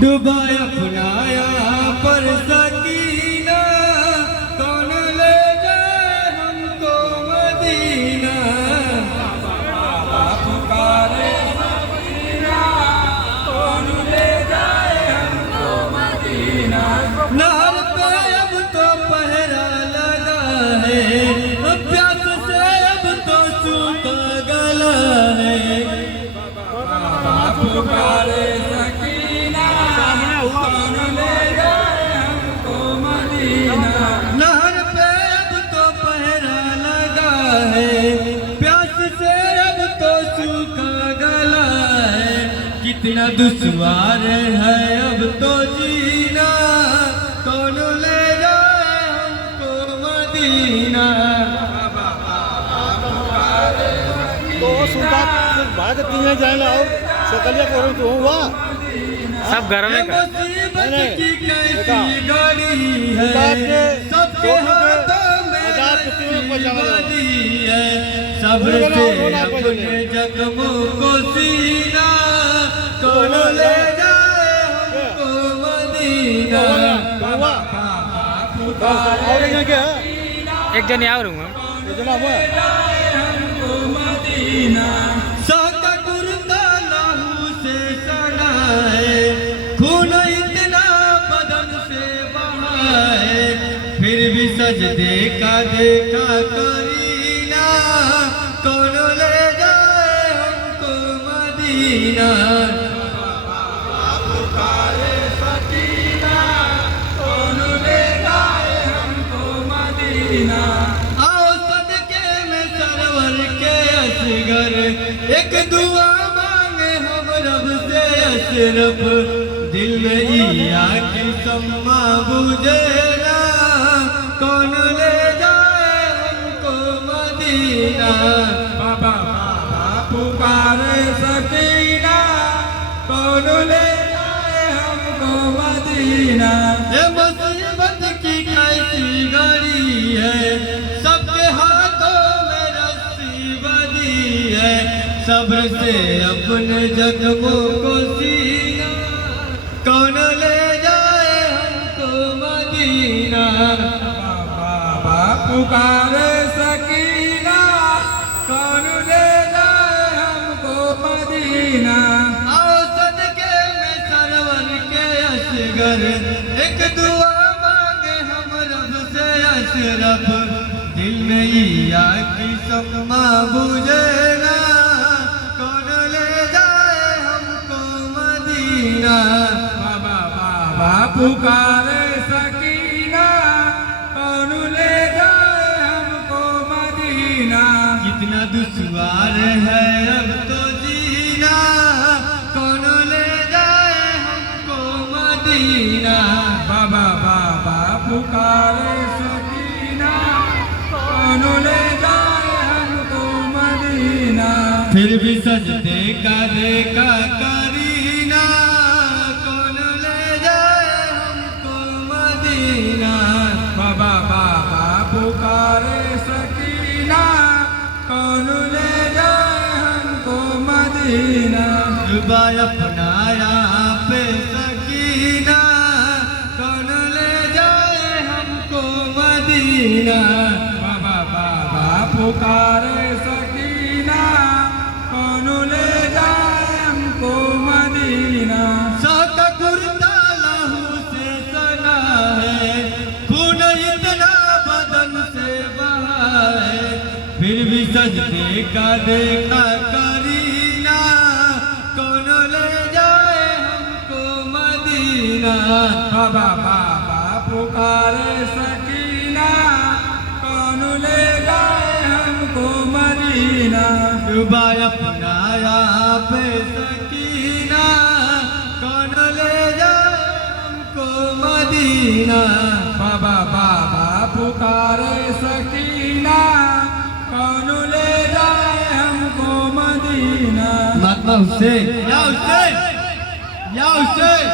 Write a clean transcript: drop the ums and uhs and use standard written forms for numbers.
डुबाया अपनाया पर सकीना, कौन ले जाए हमको मदीना। पुकारे सकीना, कौन ले जाए हमको मदीना। नहर पे अब तो पहरा लगा है, प्यास से अब तो सूखा गला है। पुकारे नहर पे अब तो पहरा लगा है, प्यास से अब तो सूखा गला है। कितना दुश्वार है अब तो जीना, कौन ले जाए हमको मदीना। तो सुनता भाग तीन जाएगा और सकलिया करो तो हुआ सब घर में मुसीबत की कैसी गाड़ी है, सबके हाथों में बदी है। सब्र से अपने जख्मों को सीना, कौन ले जाए हमको मदीना। और क्या एक जन यहाँ रहूँगा साका कुर्ता लहू से सड़ा है, खून इतना बदन से बहा है। फिर भी सजदे का देखा करीना, कौन ले जाए हमको मदीना। पुकारे सकीना, कौन ले जाए हमको मदीना। आओ सदके में सरवर के असगर, एक दुआ मांगे हम रब से अशरफ। दिल में ईया की सम्मा बुझे ना, कौन ले जाए हमको मदीना। बाबा पुकारे सकीना, कौन ले जाए हमको मदीना। ये मुसीबत की कैसी घड़ी है, सबके हाथों में रस्सी बंधी है। सब्र से अपने जख्मों को सीना, कौन ले जाए हमको मदीना। बाबा पुकारे सकीना, कौन ले जाए हमको मदीना। आओ सदके में सरवर के असगर, एक दुआ मांगे हम रब से अशरफ। दिल में ईया की सम्मा बुझे ना, कौन ले जाए हमको मदीना। बाबा पुकारे सकीना, कौन ले जाए हमको मदीना। कितना दुश्वार है अब तो जीना, कौन ले जाए हमको मदीना। बाबा पुकारे सकीना, कौन ले जाए हमको मदीना। फिर भी सजदे का देखा करीना, कौन ले जाए हमको मदीना। बाबा पुकारे सकीना, कौन ले जाए हमको मदीना। डुबाया अपनाया पे सकीना, कौन ले जाए हमको मदीना। बाबा पुकारे सकीना, कौन ले जाए हमको मदीना। साका कुर्ता लहू से सना है, खून इतना बदन से बहा है। फिर भी सजदे का देखा करीना, कौन ले जाए हमको मदीना। बाबा पुकारे सकीना, कौन ले जाए हमको मदीना। डुबाया अपनाया पे सकीना, कौन ले जाए हमको मदीना। बाबा पुकारे सकीना, कौन ले जाए हमको मदीना। महात्मा हुसैन या हुसैन या हुसैन।